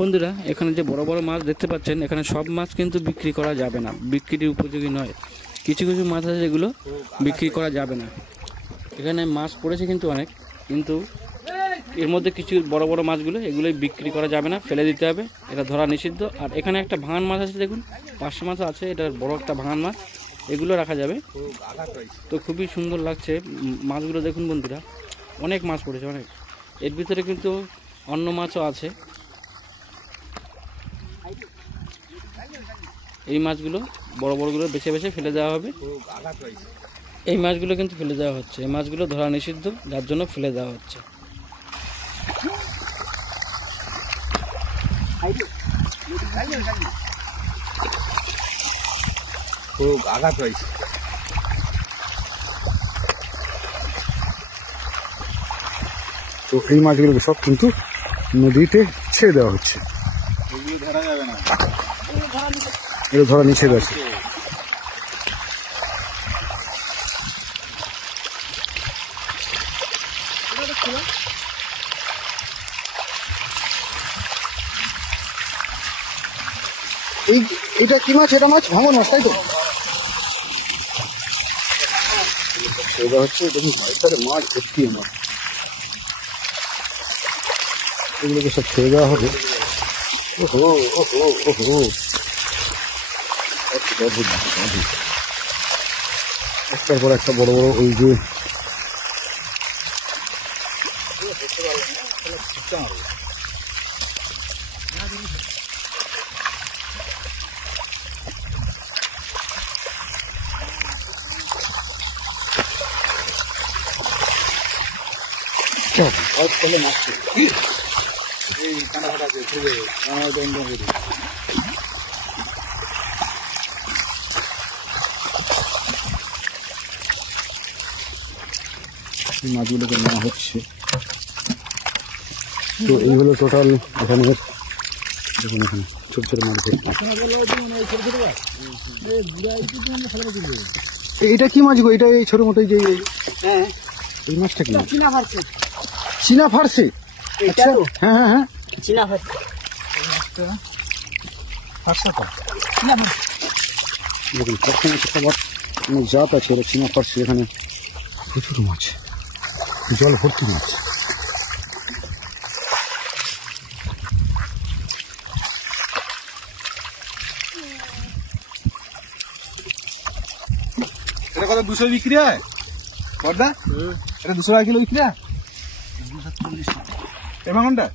বন্ধুরা এখানে যে বড় বড় মাছ দেখতে পাচ্ছেন, এখানে সব মাছ কিন্তু বিক্রি করা যাবে না, বিক্রির উপযোগী নয়। কিছু কিছু মাছ আছে যেগুলো বিক্রি করা যাবে না। এখানে মাছ পড়েছে কিন্তু অনেক, কিন্তু এর মধ্যে কিছু বড় বড় মাছগুলো এগুলোই বিক্রি করা যাবে না, ফেলে দিতে হবে, এটা ধরা নিষিদ্ধ। আর এখানে একটা ভাঙান মাছ আছে, দেখুন 500 মাছ আছে, এটা বড় একটা ভাঙান মাছ, এগুলো রাখা যাবে। তো খুবই সুন্দর লাগছে মাছগুলো, দেখুন বন্ধুরা অনেক মাছ পড়েছে, অনেক। এর ভিতরে কিন্তু অন্য মাছও আছে। এই মাছগুলো বড় বড়গুলো বেছে বেছে ফেলে দেওয়া হবে। এই মাছগুলো কিন্তু ফেলে দেওয়া হচ্ছে, এই মাছগুলো ধরা নিষিদ্ধ, যার জন্য ফেলে দেওয়া হচ্ছে। খুব আঘাত হয়েছে। তো এই মাছগুলোকে সব কিন্তু নদীতে ছেড়ে দেওয়া হচ্ছে, এগুলো ধরা নিষেধ আছে। এটা কি মাছ? এটা মাছ ভাঙন মাছ, তাই তো? এটা হচ্ছে মাছ ভর্তি আমার, এগুলোকে সব ছেড়ে দেওয়া হবে। ওহো ওহো ওহো, একটার পর একটা বড় বড় ওই যে মাছগুলোকে নেওয়া হচ্ছে। তো এই হলো টোটাল এখানে, দেখুন এখানে ছোট ছোট মাছ। এটা কি মাছ গো? এটা এই ছোট মোটো যে এই মাছটা কি? চীনা ফারসি। হ্যাঁ হ্যাঁ হ্যাঁ, চীনা ফারসি। দেখুন প্রথমে খাবার অনেক জাত আছে, এটা চীনা ফারসি। এখানে প্রচুর মাছ, জল ভর্তি মাছ। এটা কত 200 বিক্রি হয় বড়দা? এটা 200 টাকা কিলো বিক্রি হয়। 240 টাকা এই ভাঙনটা।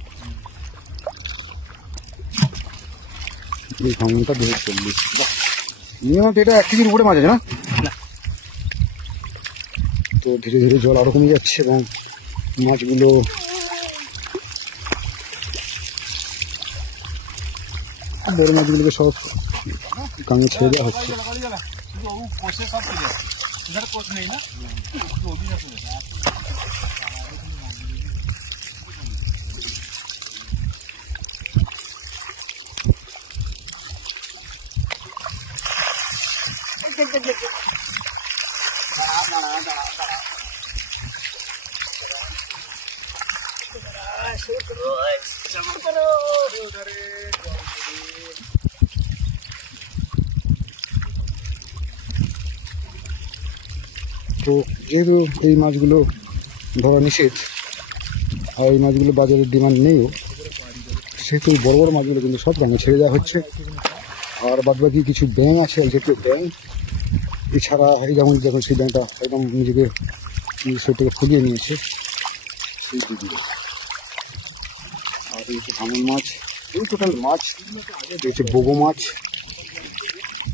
এই ভাঙনটা 240। নিয়মিত এটা 1 কেজির উপরে মাছ আছে না? তো ধীরে ধীরে জল আরো কমে যাচ্ছে এবং মাছগুলো বড় মাছগুলোকে সব গাঙে ছেড়ে দেওয়া হচ্ছে। তো যেহেতু এই মাছগুলো ধরা নিষেধ আর এই মাছগুলো বাজারে ডিমান্ড নেইও, সেহেতু বড় বড় মাছগুলো কিন্তু সব গাঙে ছেড়ে দেওয়া হচ্ছে। আর বাদবাকি কিছু ব্যাঙ আছে, যেহেতু ব্যাঙ এছাড়া এই যেমন যখন সেই ব্যাঙটা একদম নিজের শরীরটাকে ফুলিয়ে নিয়েছে সেই দিদিগুলো। আর এই যে ভাঙন মাছ, এই টোটাল মাছ রয়েছে, বোগো মাছ,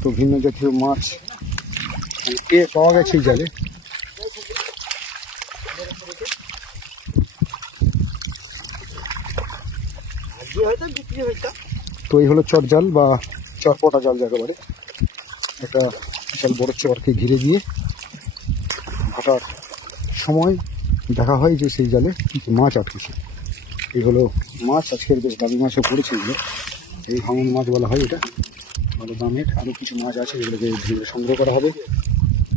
তো ভিন্ন জাতীয় মাছ পাওয়া গেছে এই জালে। তো এই হলো চট জাল বা চটপটা জাল যাকে বলে। একটা বিশাল বড় চরকে ঘিরে দিয়ে ভাটার সময় দেখা হয় যে সেই জালে মাছ আটকেছে। এই হলো মাছ, আজকের বেশ দামি মাছও পড়েছে এগুলো, এই ভাঙন মাছ বলা হয় এটা, ভালো দামের। আরও কিছু মাছ আছে যেগুলোকে ধীরে সংগ্রহ করা হবে।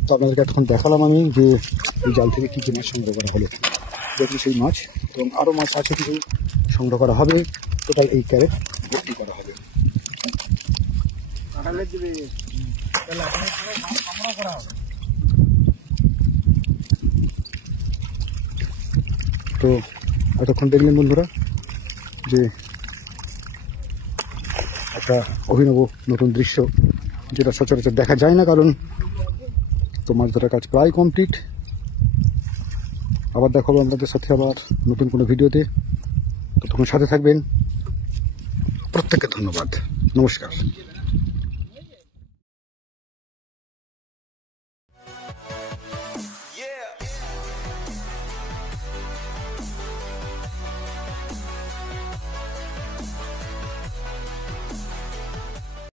তো আপনাদেরকে এতক্ষণ দেখালাম আমি যে এই জাল থেকে কী কী মাছ সংগ্রহ করা হলো, দেখি সেই মাছ এবং আরও মাছ আছে কিছু সংগ্রহ করা হবে। টোটাল এই ক্যারেট ভর্তি করা হবে। তো এতক্ষণ দেখলেন বন্ধুরা যে একটা অভিনব নতুন দৃশ্য, যেটা সচরাচর দেখা যায় না, কারণ তো মাছ ধরার কাজ প্রায় কমপ্লিট। আবার দেখা হবে আপনাদের সাথে আবার নতুন কোনো ভিডিওতে। ততক্ষণ সাথে থাকবেন। প্রত্যেককে ধন্যবাদ। নমস্কার।